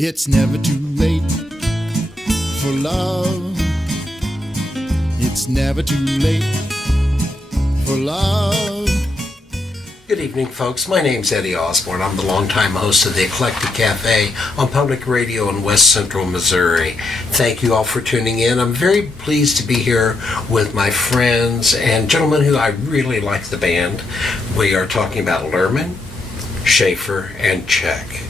It's never too late for love. It's never too late for love. Good evening, folks. My name's Eddie Osborne. I'm the longtime host of the Eclectic Cafe on public radio in West Central Missouri. Thank you all for tuning in. I'm very pleased to be here with my friends and gentlemen who I really like the band. We are talking about Luehrman, Shaffer, and Check.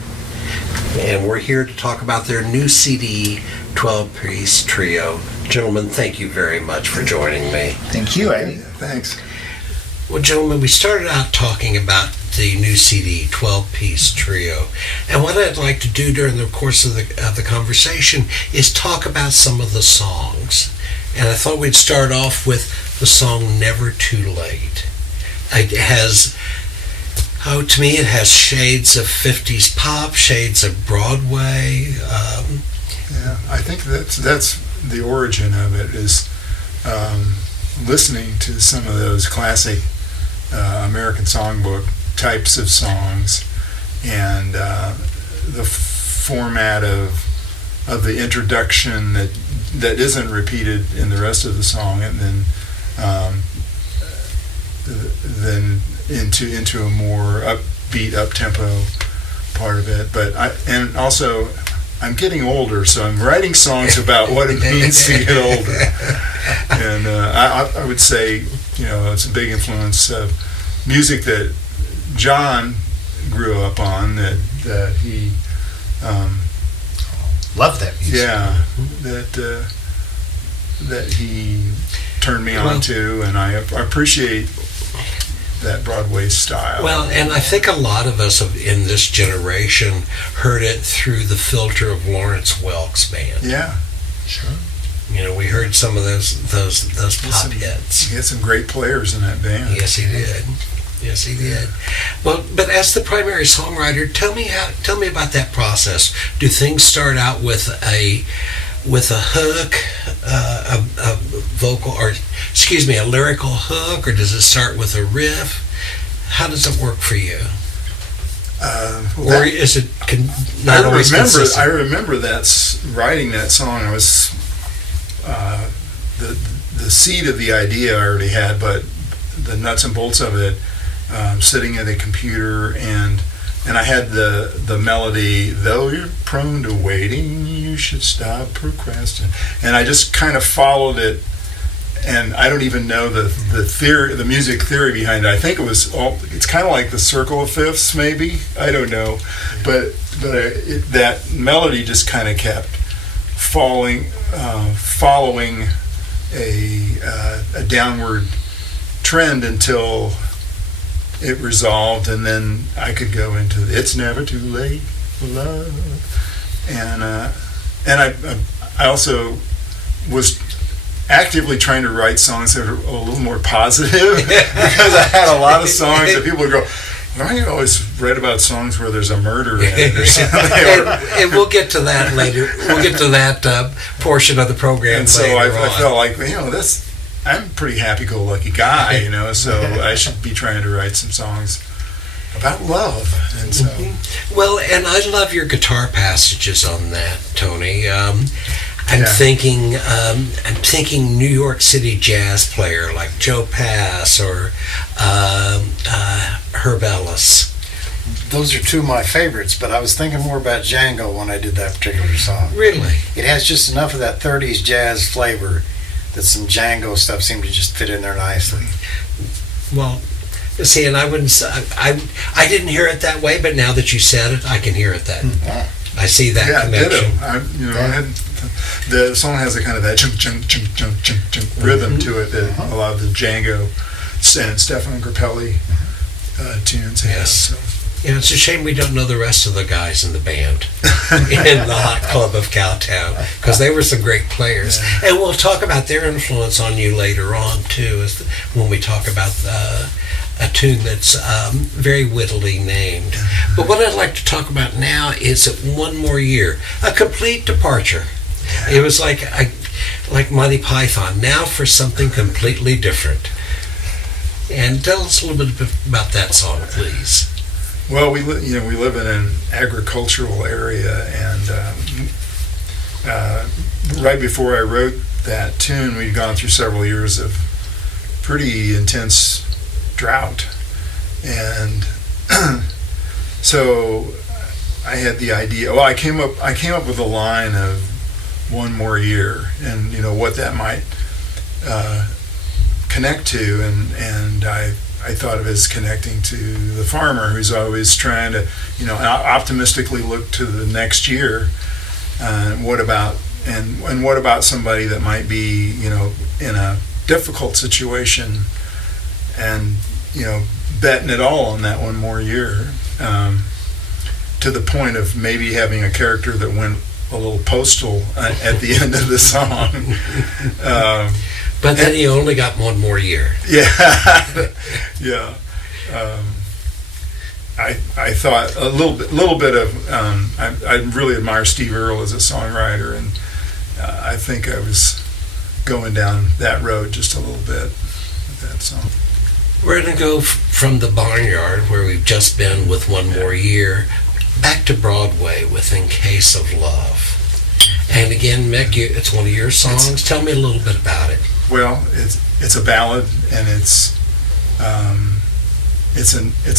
And we're here to talk about their new CD, 12-piece trio. Gentlemen, thank you very much for joining me. Thank you, Eddie. Thanks. Well, gentlemen, we started out talking about the new CD, 12-piece trio. And what I'd like to do during the course of the conversation is talk about some of the songs. And I thought we'd start off with the song Never Too Late. It has... to me, it has shades of 50s pop, shades of Broadway. Yeah, I think that's the origin of it, is listening to some of those classic American songbook types of songs, and the format of the introduction that isn't repeated in the rest of the song, and then into a more upbeat, up-tempo part of it. But I'm getting older, so I'm writing songs about what it means to get older. And I would say, it's a big influence of music that John grew up on, that he love that music. Yeah, that he turned me on to, and I appreciate that Broadway style. Well, and I think a lot of us in this generation heard it through the filter of Lawrence Welk's band. Yeah, sure. We heard some of those pop hits. He had some great players in that band. Yes, he did. Yes, he did. Well, but as the primary songwriter, tell me about that process. Do things start out with a hook, a vocal, or a lyrical hook, or does it start with a riff? How does it work for you? Or is it not always consistent? I remember writing that song. I was the seed of the idea I already had, but the nuts and bolts of it, sitting at a computer, and I had the melody, though you're prone to waiting, you should stop procrastinating. And I just kind of followed it, and I don't even know the theory, the music theory behind it. I think it's kind of like the circle of fifths, maybe. I don't know. But that melody just kind of kept following a downward trend until it resolved, and then I could go into It's Never Too Late for Love, and I also was actively trying to write songs that are a little more positive, because I had a lot of songs that people would go, I always read about songs where there's a murder in it or something. And we'll get to that later. We'll get to that portion of the program. And so I felt like, I'm a pretty happy-go-lucky guy, so I should be trying to write some songs about love. And so, well, and I love your guitar passages on that, Tony. I'm thinking New York City jazz player like Joe Pass or Herb Ellis. Those are two of my favorites, but I was thinking more about Django when I did that particular song. Really? It has just enough of that 30s jazz flavor that some Django stuff seemed to just fit in there nicely. Well, see, and I didn't hear it that way, but now that you said it, I can hear it that. I see that connection. The song has a kind of that chunk rhythm to it that a lot of the Django and Stefano Grappelli tunes have. Yes. So. It's a shame we don't know the rest of the guys in the band in the Hot Club of Cowtown, because they were some great players. Yeah. And we'll talk about their influence on you later on, too, when we talk about a tune that's very wittily named. But what I'd like to talk about now is One More Year, a complete departure. It was like Monty Python, now for something completely different. And tell us a little bit about that song, please. Well, we live in an agricultural area, and right before I wrote that tune, we'd gone through several years of pretty intense drought, and so I had the idea. Well, I came up with a line of one more year, and what that might connect to, and I thought of it as connecting to the farmer who's always trying to optimistically look to the next year. What about somebody that might be in a difficult situation, and betting it all on that one more year, to the point of maybe having a character that went a little postal at the end of the song. But then he only got one more year. Yeah, yeah. I thought a little bit of. I really admire Steve Earle as a songwriter, and I think I was going down that road just a little bit with that song. We're going to go from the Barnyard, where we've just been with One More Year, back to Broadway with In Case of Love. And again, Mick, it's one of your songs. Tell me a little bit about it. Well, it's a ballad, and it's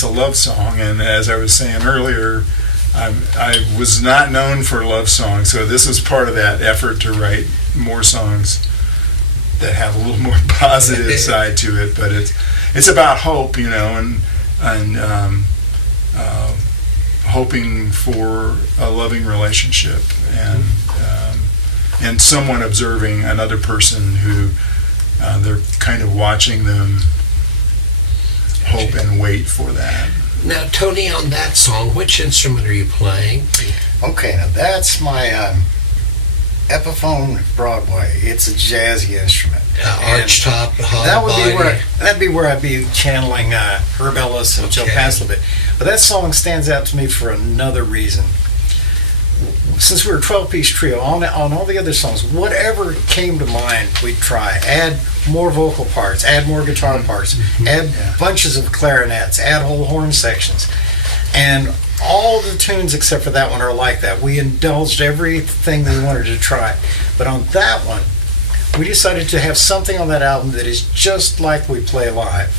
a love song. And as I was saying earlier, I was not known for love songs, so this was part of that effort to write more songs that have a little more positive side to it. But it's about hope, and hoping for a loving relationship, and someone observing another person who they're kind of watching them hope and wait for that. Now, Tony, on that song, which instrument are you playing? Okay, now that's my Epiphone Broadway. It's a jazzy instrument. Archtop, that'd be where I'd be channeling Herb Ellis and Joe Pass a little bit. But that song stands out to me for another reason. Since we were a 12-piece trio, on all the other songs, whatever came to mind, we'd try. Add more vocal parts, add more guitar parts, add bunches of clarinets, add whole horn sections. And all the tunes except for that one are like that. We indulged everything we wanted to try. But on that one, we decided to have something on that album that is just like we play live.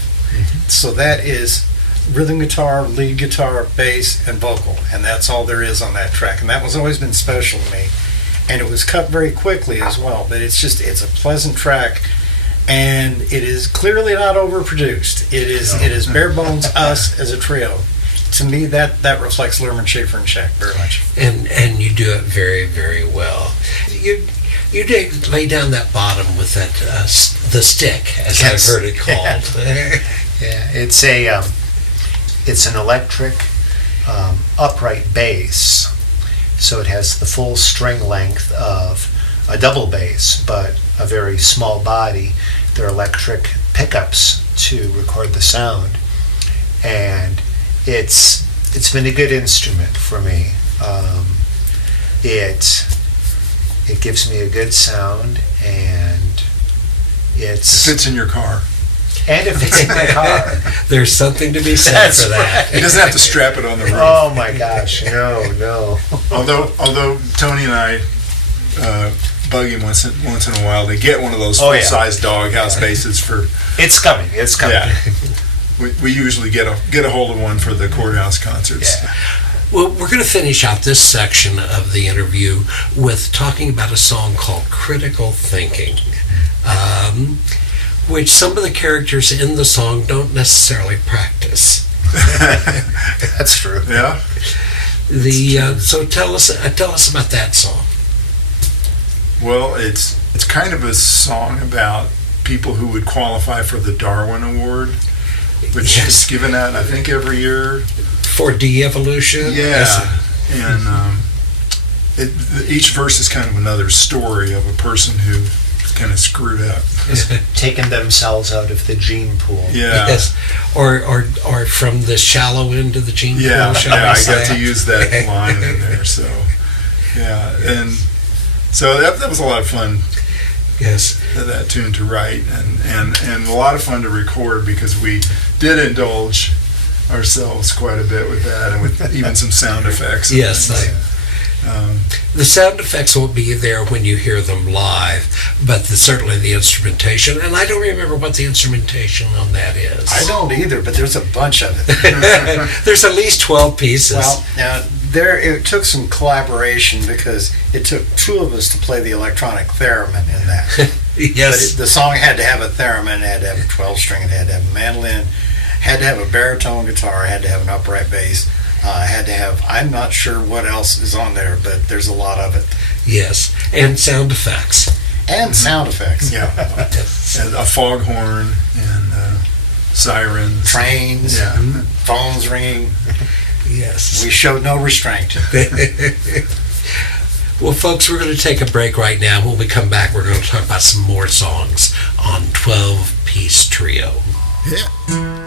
So that is rhythm guitar, lead guitar, bass, and vocal, and that's all there is on that track. And that was always been special to me, and it was cut very quickly as well. But it's a pleasant track, and it is clearly not overproduced. It is bare bones us as a trio. To me, that reflects Luehrman, Shaffer, and Check very much. And you do it very, very well. You did lay down that bottom with that the stick, as I've heard it called. Yeah, it's an electric upright bass, so it has the full string length of a double bass, but a very small body. They're electric pickups to record the sound, and it's been a good instrument for me. It gives me a good sound, and It fits in your car. And it fits in my car. There's something to be said for that. He doesn't have to strap it on the roof. Oh my gosh, no. Although Tony and I bug him once in a while to get one of those full-size doghouse bases for. It's coming. Yeah. We usually get a hold of one for the courthouse concerts. Yeah. Well, we're going to finish out this section of the interview with talking about a song called Critical Thinking, which some of the characters in the song don't necessarily practice. That's true. Yeah. So tell us about that song. Well, it's kind of a song about people who would qualify for the Darwin Award, which is given out, I think, every year. For de-evolution? Yeah. And each verse is kind of another story of a person who kind of screwed up. Taken themselves out of the gene pool. Yeah. Yes. Or from the shallow end of the gene pool, Yeah, shall we say? I got to use that line in there. So, yeah. And so that was a lot of fun. Yes. That tune to write and a lot of fun to record, because we did indulge ourselves quite a bit with that, and with even some sound effects. Yes. The sound effects will be there when you hear them live, but certainly the instrumentation, and I don't remember what the instrumentation on that is. I don't either, but there's a bunch of it. There's at least 12 pieces. Well, it took some collaboration because it took two of us to play the electronic theremin in that. Yes. But the song had to have a theremin, it had to have a 12-string, it had to have a mandolin, had to have a baritone guitar, had to have an upright bass, had to have, I'm not sure what else is on there, but there's a lot of it. Yes, and sound effects. And sound effects. Yeah. And a foghorn and sirens. Trains, Yeah. phones ringing. Yes. We showed no restraint. Well, folks, we're going to take a break right now. When we come back, we're going to talk about some more songs on 12-Piece Trio. Yeah.